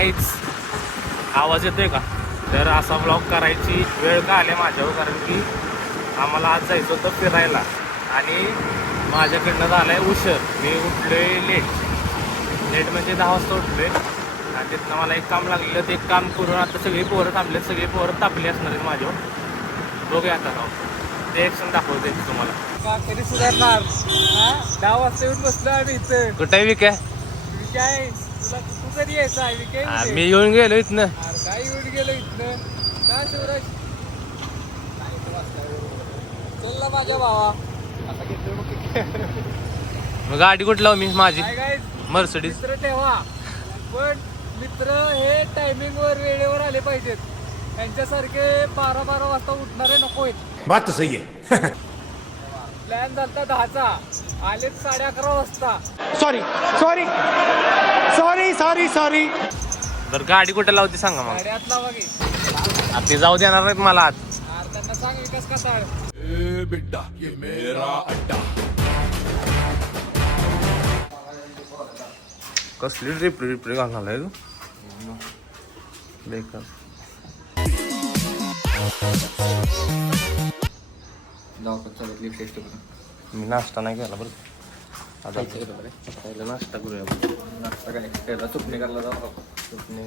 गाईच आवाज येतोय का? तर असा ब्लॉग करायची वेळ का आली माझ्यावर, कारण की आम्हाला आज जायचं होतं फिरायला आणि माझ्याकडनं झाला आहे उशीर. मी उठलोय लेट म्हणजे 10 वाजता उठलोय आणि तिथनं मला एक काम लागलेलं. ते एक काम करून आता सगळी पोरं थांबलेत, सगळी पोरं तापली असणार आहेत माझ्यावर. बघूया आता राव, ते ॲक्शन दाखवते तुम्हाला. कधी सुधारणार? 10 वाजता येऊन बसलो आम्ही इथं. कुठे विके काय तुला तू कधी यायचा आहे विके? मी येऊन गेलो इथनं. अरे काय येऊन गेलो इथनं का शिवराज? चल ना माझ्या भावा. आता घेतलं मग गाडी कुठं लावू मी माझी? काय काय मर्सिडीज. मित्र ठेवा, पण मित्र हे टायमिंग वर वेळेवर आले पाहिजेत. त्यांच्यासारखे 12 वाजता उठणारे नकोय. बात तो सही है. प्लॅन झालता 10चा, आलेत 11:30 वाजता. सॉरी. बरं गाडी कुठे लावते सांगा मग. 8:30 लावा की. आता ते जाऊ देणार नाहीत मला आज. अरे त्यांना सांग विकास कसाळ. बेटा ये मेरा अड्डा. कसली ट्रिप घालणार आहे तू? बेकार. मी नाश्ता नाही केला बरं. आता पहिला नाश्ता करूया. नाश्ता काय त्याला चुकणे करायला जाऊ. चटणी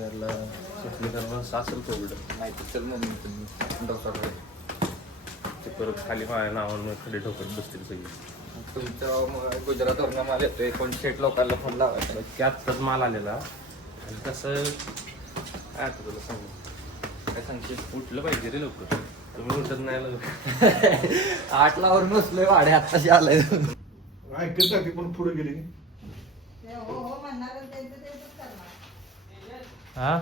करायला असेल कोविड नाही तर चल मग डॉक्टर ते परत खाली माझ्या नावानं खाली ठोकत बसतील सगळी. तुमच्या गुजरातवरून माल येतोय. कोण शेट लोकांना फोन लावायचा. त्यातच माल आलेला आणि कसं काय आता तुला सांगू काय सांगते, उठलं पाहिजे रे लवकर. तुम्ही उठत नाही लवकर. 8ला वरून बसलोय वाडे आत्ताशी आलाय. ऐकत नाही पण पुढे गेले की हा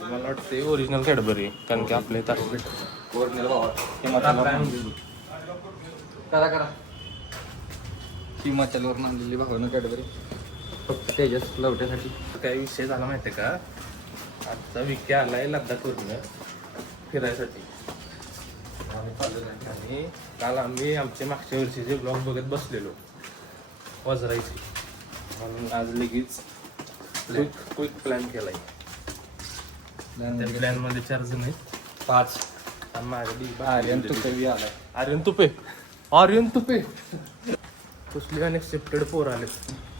मला वाटते ओरिजिनल कॅडबरी, कारण की आपल्या इथं ओरिजिनल भावा करा हिमाचलवरून आणलेली भावानं कॅडबरी फक्त तेजस लवट्यासाठी. काय विषय झाला माहिती आहे का? आजचा विके आलाय लद्दाखवरून फिरायसाठी आणि काल आम्ही आमच्या मागच्या वर्षीचे ब्लॉग बघत बसलेलो वजरायचे, म्हणून आज लगेच क्विक प्लॅन केलाय. त्या प्लॅन मध्ये 4 जण आहेत. 5 आर्यन तुपे कुठली अनएक्सेप्टेड पोर आले.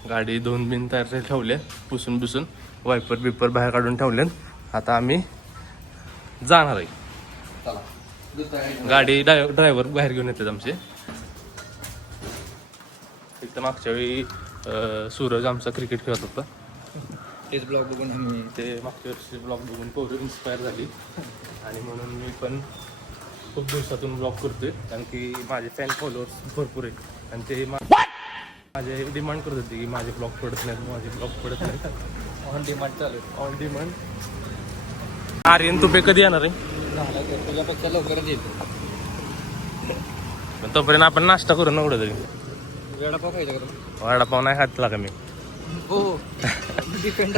गाडी 2 बिन तयार ठेवले, पुसून वायपर बिपर बाहेर काढून ठेवले. आता आम्ही जाणार आहे. गाडी ड्रायव्हर बाहेर घेऊन येतात आमचे. एकदम मागच्या वेळी सूरज आमचा क्रिकेट खेळत होता. तेच ब्लॉग बघून आम्ही ते मागच्या वर्षी ब्लॉग बघून पोरं इन्स्पायर झाली आणि म्हणून मी पण खूप दिवसातून ब्लॉग करतोय, कारण की माझे फॅन फॉलोअर्स भरपूर आहेत आणि ते माझे डिमांड करत होते की माझे ब्लॉग पडत नाहीत. ऑन डिमांड चालू ऑन डिमांड. आर्यन तुपे कधी येणार आहे? तुझ्यापेक्षा लवकरच येईल. पण तोपर्यंत आपण नाश्ता करू ना कुठं तरी. वडापाव खायचा करून. वडापाव नाही खातला का मी? हो डिपेंड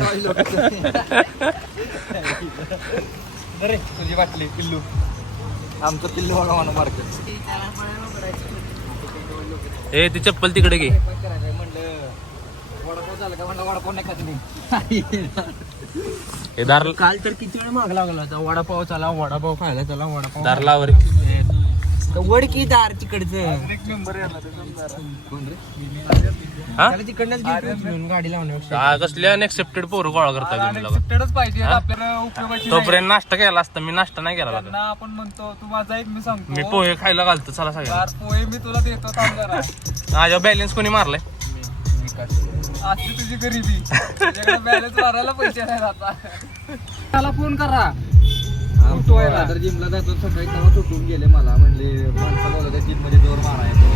अरे तुझी वाटली पिल्लू. आमचं पिल्लू वडापाव मार्केट. ए ती चप्पल तिकडे घे. म्हणलं वडापाव झालं का? म्हणलं वडापाव नाही खात मी. हे दार काल तर किती वेळ माग लागला होता वडापाव चला वडापाव खायला चला वडापाव. दार लावर. वड की दार तिकडचं कोण रे? हा तिकडनंच घेऊन गाडी लावण्यापेक्षा कसले अनएक्सेप्टेड पोरं गोळा करता तुम्ही लोक. तिकडच पाहिजे आपल्याला उपयोगाची. तोपर्यंत नाश्ता केला असता. मी नाश्ता नाही केला लागला. आपण म्हणतो तू माझा एक मी सांगतो. मी पोहे खायला घालतो चला सगळ्या. पोहे मी तुला देतो थांब जरा. माझ्या बॅलन्स कोणी मारलाय? आजची तुझी गरिबी. तुझ्याकडे बॅलन्स मारायला पैसे नाही आता. त्याला फोन करा. तर जिमला जातो सकाळी तेव्हा तुटून गेले मला. म्हणले माणसं बोलत जिम मध्ये जोर मारायचो.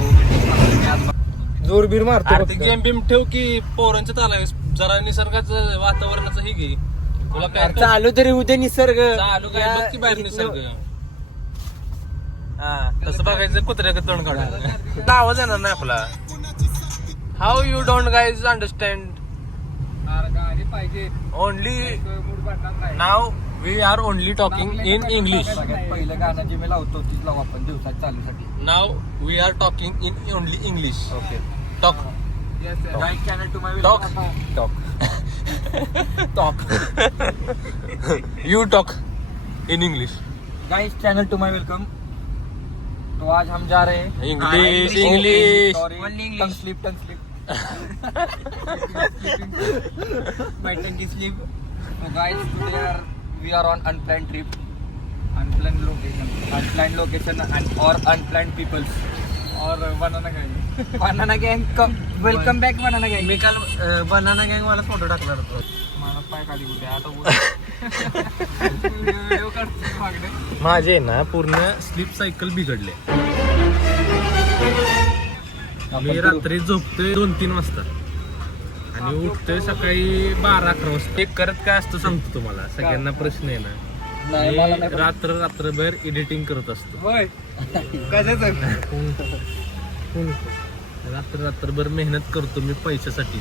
जोर बीर मारतो. गेम बिम ठेव की पोरांच्या ताला जरा निसर्गाचं वातावरणाचं हे घे. तुला काय चालू तरी उद्या निसर्ग चालू काय बघ की बाहेर निसर्ग. हा तसं बघायचं कुत्र्याचं तोंड काढायचं. आवाज येणार नाही आपला. How you don't guys understand गाडी पाहिजे only now we are only talking in English. पहिलं गाणं जे मी लावतो तीच लावू आपण दिवसात चालूसाठी. Now we are talking in only English. Okay talk talk talk talk you talk in English. Guys channel to my welcome. तो आज हम जा रहे हैं English English. Tongue slip my tongue is slip. So guys, today we are on unplanned trip, unplanned location and or unplanned peoples. और banana गँग welcome back banana गँग. मी काल बनाना गँग वाला फोटो टाकला होता. मला पाय खाली कुठे आता व्हिडिओ काढतो मागणे. माझे ना पूर्ण स्लीप सायकल बिघडले. मी रात्री झोपतोय 2-3 वाजता आणि उठतोय सकाळी 12-11 वाजता. एक करत काय असतं सांगतो तुम्हाला, सगळ्यांना प्रश्न आहे ना. नाही मला नाही. रात्रभर एडिटिंग करत असतो. होय कशाचं? रात्रभर मेहनत करतो मी पैशासाठी,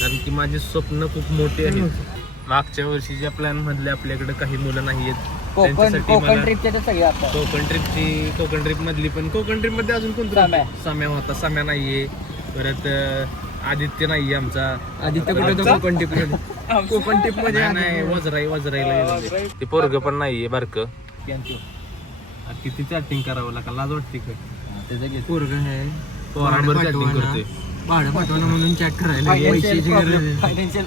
कारण की माझी स्वप्न खूप मोठी आहेत. मागच्या वर्षीच्या प्लॅन मधले आपल्याकडे काही मुलं नाही आहेत. कोकण ट्रिपचे ते सगळे आता कोकण ट्रिप मधली पण कोकण ट्रिप मध्ये अजून कोणतं? सम्या होता. सम्या नाहीये. परत आदित्य नाहीये आमचा. आदित्य कुठे होता कोकण ट्रिप मध्ये? नाही वजराईला ते पोरग पण नाहीये बारक. किती चॅटिंग करावं लागला, लाज वाटते का? पोरग आहे पोरांवर चॅटिंग करतोय. भाडं पाठवणं म्हणून चॅट करायला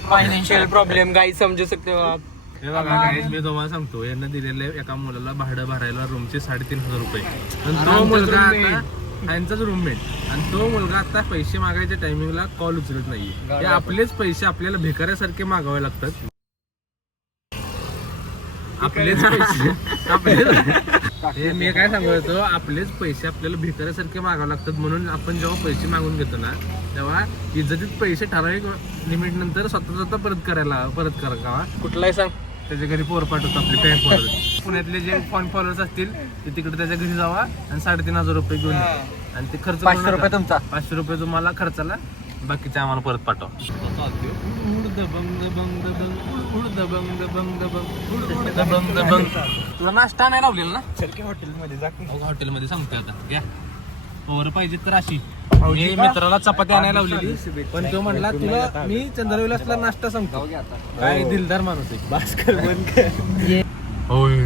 फायनान्शियल प्रॉब्लेम गाईज समजू शकते आप. हे बघा guys, मी तुम्हाला सांगतो, यांना दिलेले एका मुलाला भाडं भरायला रूमचे 3,500 रुपये. आणि तो मुलगा आता यांचाच रूममेट, आणि तो मुलगा आता पैसे मागायच्या टायमिंगला कॉल उचलत नाहीये. ते आपलेच पैसे आपल्याला भिकाऱ्यासारखे मागावे लागतात. आपलेच पैसे हे मी काय सांगतो, आपलेच पैसे आपल्याला भिकाऱ्यासारखे मागावे लागतात. म्हणून आपण जेव्हा पैसे मागून घेतो ना, तेव्हा इज्जतीत पैसे ठराविक लिमिट नंतर स्वतः परत करा का. कुठलाही सांग, त्याच्या घरी पोर पाठवतो आपले फॅन फॉलोअर. पुण्यातले जे फॉन फॉलोअर्स असतील ते तिकडे त्याच्या घरी जावा आणि 3,500 रुपये घेऊन या. आणि ते खर्च 500 रुपये तुमचा. 500 रुपये तुम्हाला खर्चाला, बाकीचे आम्हाला परत पाठवा. तुला नाश्ता नाही लावलेला ना? हॉटेलमध्ये सांगतोय आता. घ्या पोरं पाहिजे तर अशी. मी मित्राला चपाती आणायला लावलेली, पण तो म्हणला तुला मी चंद्रविलासला नाश्ता सांगतो. काय दिलदार माणूस आहे. भास्कर होय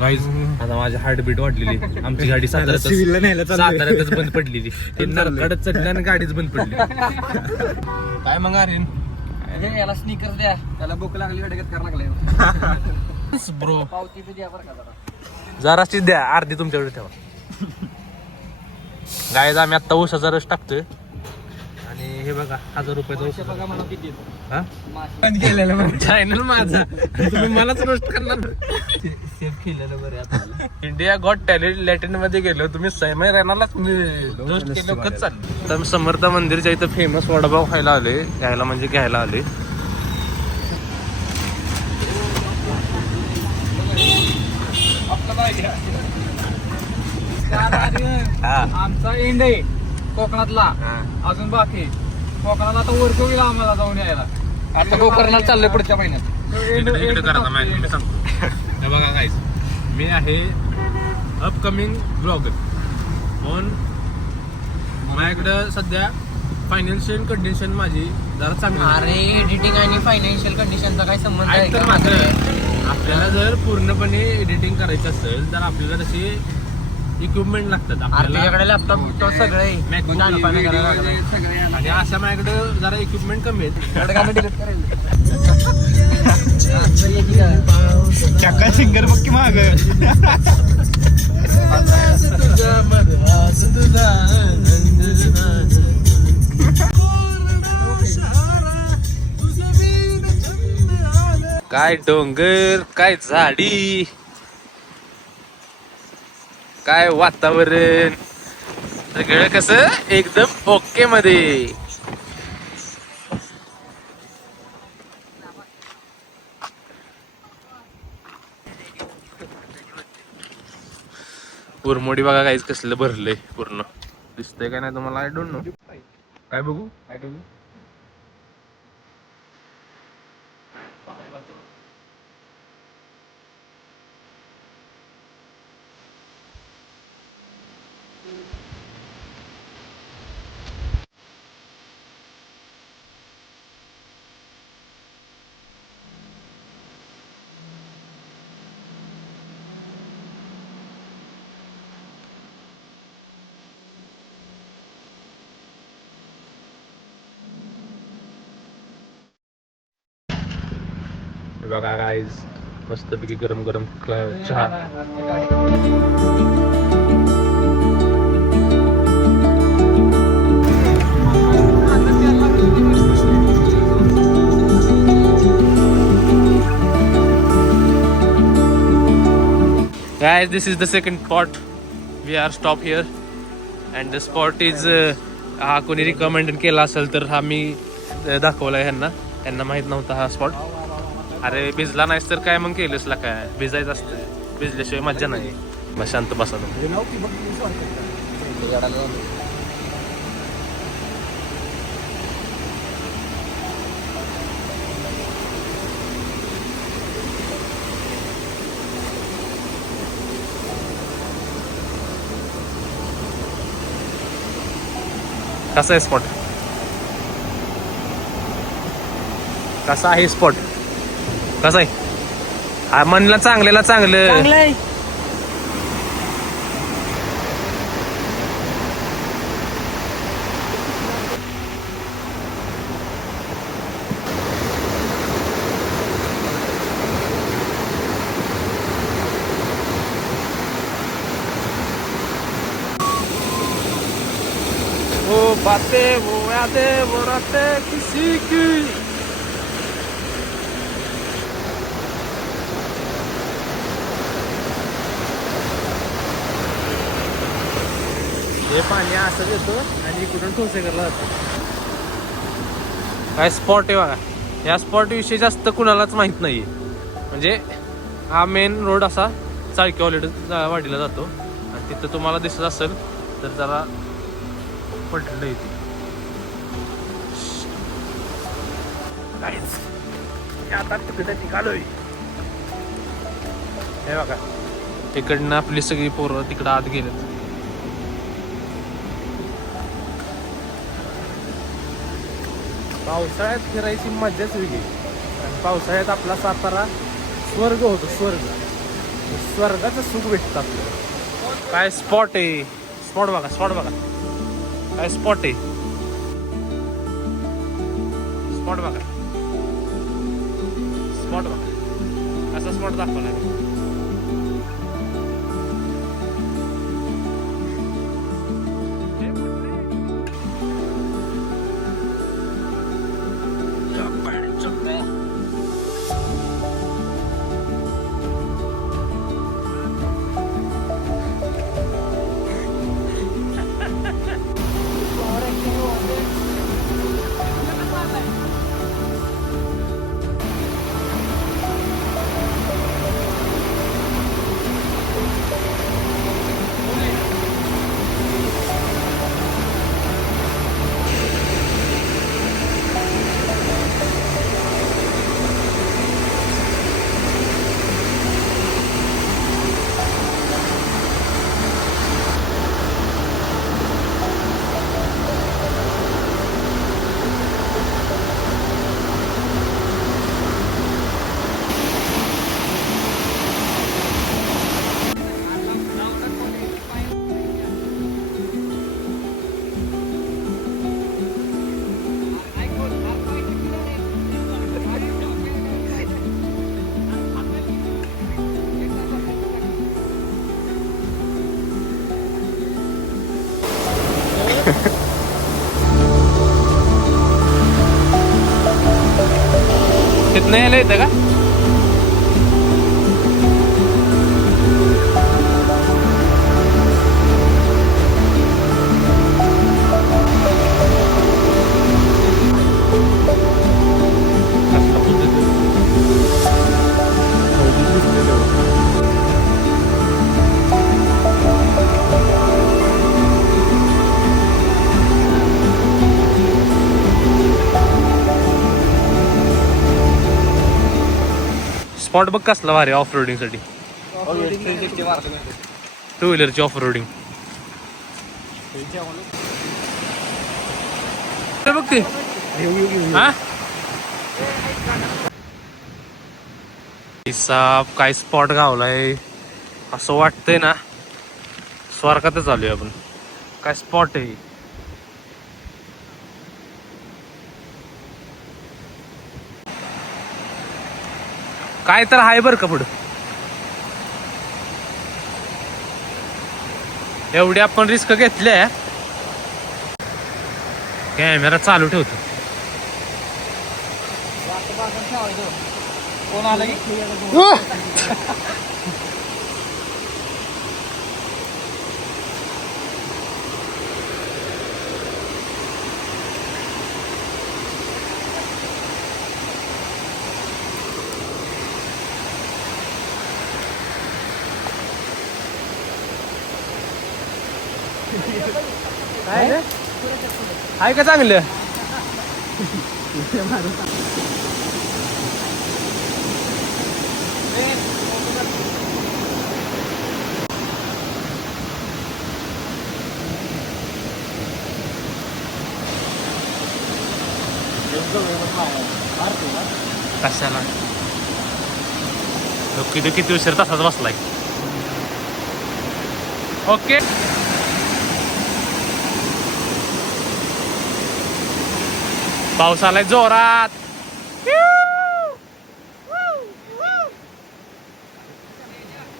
गाईज, आता माझी हार्टबीट वाढलेली. आमची गाडी साताऱ्यातच बंद पडलेली. नरकडत चढली आणि गाडीच बंद पडली. काय मग आर्यन? याला स्निकर्स द्या, त्याला भूक लागली अडगत करायला लागलाय. ब्रो पावती तर द्या बरं का जरा. जराशीच द्या, अर्धी तुमच्याकडे ठेवा. गायज आम्ही आता ऊसाचा रस टाकतोय. आणि हे बघा 1,000 रुपयाचा ऊस. बघा मला किती हा बंद केलेलं चॅनल माझा, तुम्ही मलाच रोस्ट करणार. सेफ केलेलं बरं आपल्याला. इंडिया गॉट टॅलेंट लॅटिन मध्ये गेलो, तुम्ही समय राहणारच रोस्ट केलं कच चाललं. तर समर्थ मंदिरच्या इथं फेमस वडापाव खायला आले, घ्यायला आले. आमचा एंड आहे कोकणातला. अजून बाकी कोकणात आता वर्क होईल आम्हाला जाऊन यायला. आता कोकणात चाललंय पुढच्या महिन्यात. इकडे करा मी सांगतो. हे बघा गाईस, मी आहे अपकमिंग ब्लॉगर. पण माझ्याकडं सध्या फायनान्शियल कंडिशन माझी जरा चांगली. अरे एडिटिंग आणि फायनान्शियल कंडिशनचा काय संबंध आहे तर का? माझं आपल्याला जर पूर्णपणे एडिटिंग करायचं असेल तर आपल्याला तशी इक्विपमेंट लागतात. आपल्याकडे लॅपटॉप तो सगळे आणि अशा माझ्याकडे जरा इक्विपमेंट कमी आहेत. चक्का सिंगर बघ की माग. काय डोंगर, काय झाडी, काय वातावरण, सगळं कसं एकदम ओके मध्ये. पुरमोडी बघा काहीच कसलं भरलंय पूर्ण. दिसतंय काय नाही तुम्हाला? I don't know. काय बघू? बघा गाईज मस्तपैकी गरम गरम चहा. Guys, this is the second spot. We are stop here, and the spot is हा कोणी रिकमेंड केला असेल तर हा मी दाखवला यांना माहित नव्हता हा स्पॉट. अरे भिजला नाहीस तर काय मग केलंस ला काय, भिजायचं असतं, भिजल्याशिवाय मज्जा नाही. मग शांत बसा तुम्ही. कसा आहे स्पॉट, कसा आहे स्पॉट, कसा आहे? हा म्हणलं चांगल्याला चांगलं. वो बातें वो यादें वो रातें किसी की. हे पाणी असं येतो आणि इकडून ठोसेकरला जातो. काय स्पॉट आहे बघा. या स्पॉट विषयी जास्त कुणालाच माहित नाही. म्हणजे हा मेन रोड असा चाळकेवाडी वाडीला जातो आणि तिथं तुम्हाला दिसत असेल तर जरा पडलं येते. आता तिकडे निघालोय. हे बघा इकडनं आपली सगळी पोरं तिकडं आत गेलेत. पावसाळ्यात फिरायची मजाच वेगळी. आणि पावसाळ्यात आपला सातारा स्वर्ग होतो, स्वर्ग. स्वर्गाचं सुख भेटतं आपल्याला. काय स्पॉट आहे, स्पॉट बघा, स्पॉट बघा काय स्पॉट आहे, स्पॉट बघा, स्पॉट बघा. असा स्पॉट दाखवला आहे. कितना यायला येतं का? स्पॉट बघ कसला भारी ऑफ रोडिंग साठी. टू व्हीलरची ऑफ रोडिंग बघ ते. हा साप काय स्पॉट गावलाय असं वाटतंय ना, स्वर्गातच आलोय आपण. काय स्पॉट आहे. काय तर आहे बरं का पुढं. एवढी आपण रिस्क घेतल्या. कॅमेरा चालू ठेवतो. कोण आलं की आहे का चांगलं. कशाला किती उशीर तासाच बसलाय. ओके. पाऊस आलाय जोरात.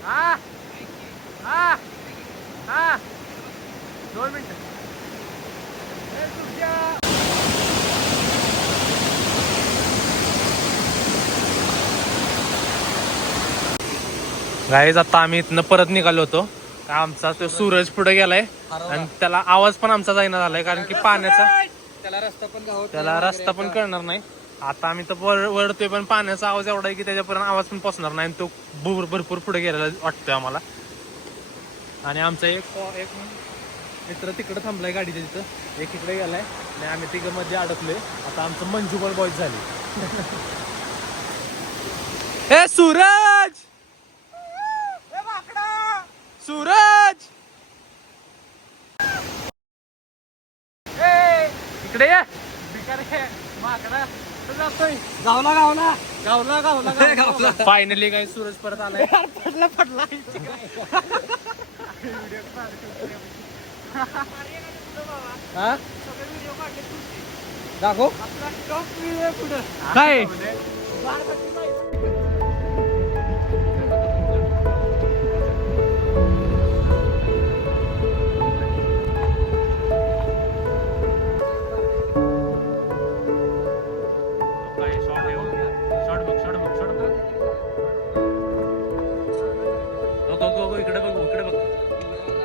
हा हा हा 2 मिनिटं. गाईज आता आम्ही इथनं परत निघालो होतो. आमचा तो सूरज पुढे गेलाय आणि त्याला आवाज पण आमचा जाईना झालाय कारण की पाण्याचा त्याला रस्ता पण कळणार नाही. आता आम्ही तर वळतोय पण पाण्याचा आवाज एवढा आहे की त्याच्यापर्यंत आवाज पण पोचणार नाही. तो भरपूर पुढे गेलेला वाटतोय आम्हाला. आणि आमचा एक मित्र तिकडे थांबलाय गाडीच्या तिथं. एक इकडे गेलाय आणि आम्ही तिघ मध्ये अडकलोय. आता आमचं मंजुबल बॉयज झाले. हे सूरज सूरज इकडे ये. गावला फायनली काय सूरज परत आलाय. पडला दाखव काय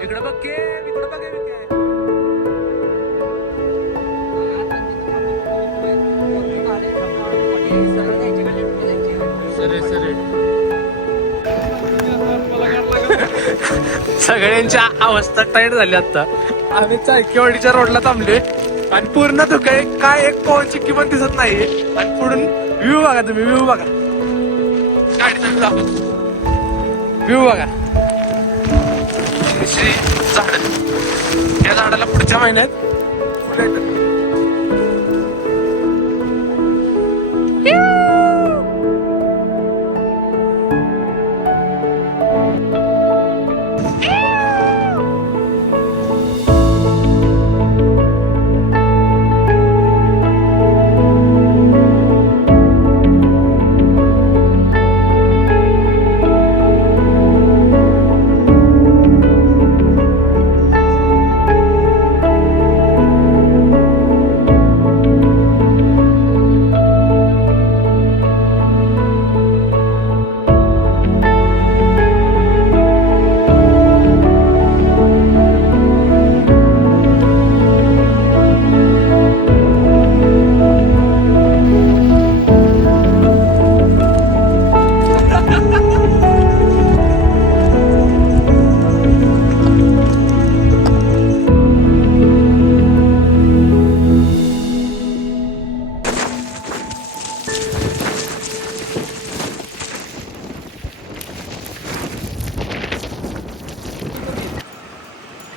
इकडे बघ के इकडे बघ. सगळ्यांच्या अवस्था टाईट झाली. आता आम्ही चाळकेवाडीच्या रोडला थांबलोय आणि पूर्ण धुके. काय एक पॉईंटची किंमत दिसत नाही. आणि पुढून व्ह्यू बघा तुम्ही. व्ह्यू बघा गाडीचा व्ह्यू बघा. झाड या झाडाला पुढच्या महिन्यात फुलं येतात.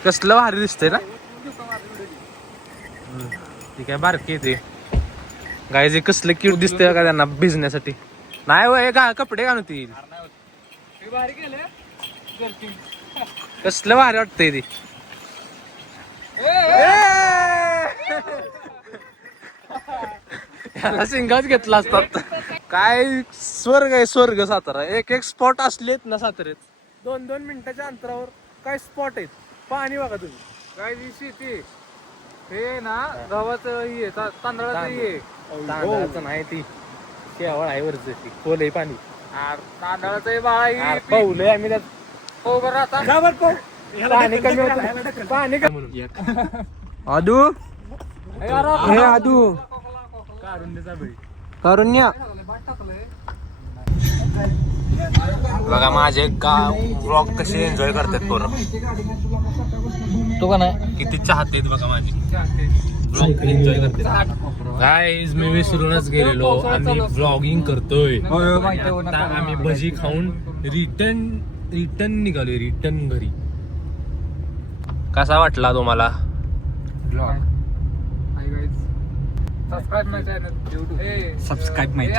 कसलं भारी दिसतंय ना. ती काय बारकी ते गायचे कसलं क्यूट दिसतंय का त्यांना भिजण्यासाठी. नाही वय का कपडे घालून ती कसलं भारी वाटतंय ती. याला सिंगाच घेतला असतात. काय स्वर्ग आहे स्वर्ग सातारा. एक एक स्पॉट असलेत ना साताऱ्यात 2-2 मिनिटाच्या अंतरावर काय स्पॉट आहेत. पाणी बघा तुम्ही. काय जी शेती हे ना गव्हाचं हे तांदळाचं हे तांदळाचं नाही ती केवळ आहे वरच ती खोल आहे पाणी. तांदळाचं हे बाळा पाहुलंय आम्ही त्यात. हो बरं आता पाणी कमी होतं. पाणी कमी म्हणून आदू हे आदू कारुंड्याचा बळी. कारुण्या बघा माझे गाव ब्लॉग कसे एन्जॉय करतात पोरं. तो का नाही किती चाहते बघा माझे ब्लॉग एन्जॉय करतात. गाईज मी विसरूनच गेलेलो. आम्ही ब्लॉगिंग करतोय. आता आम्ही भजी खाऊन रिटर्न निघालोय. रिटर्न घरी. कसा वाटला तुम्हाला? सबस्क्राईब माय चॅनल सबस्क्राईब माहिती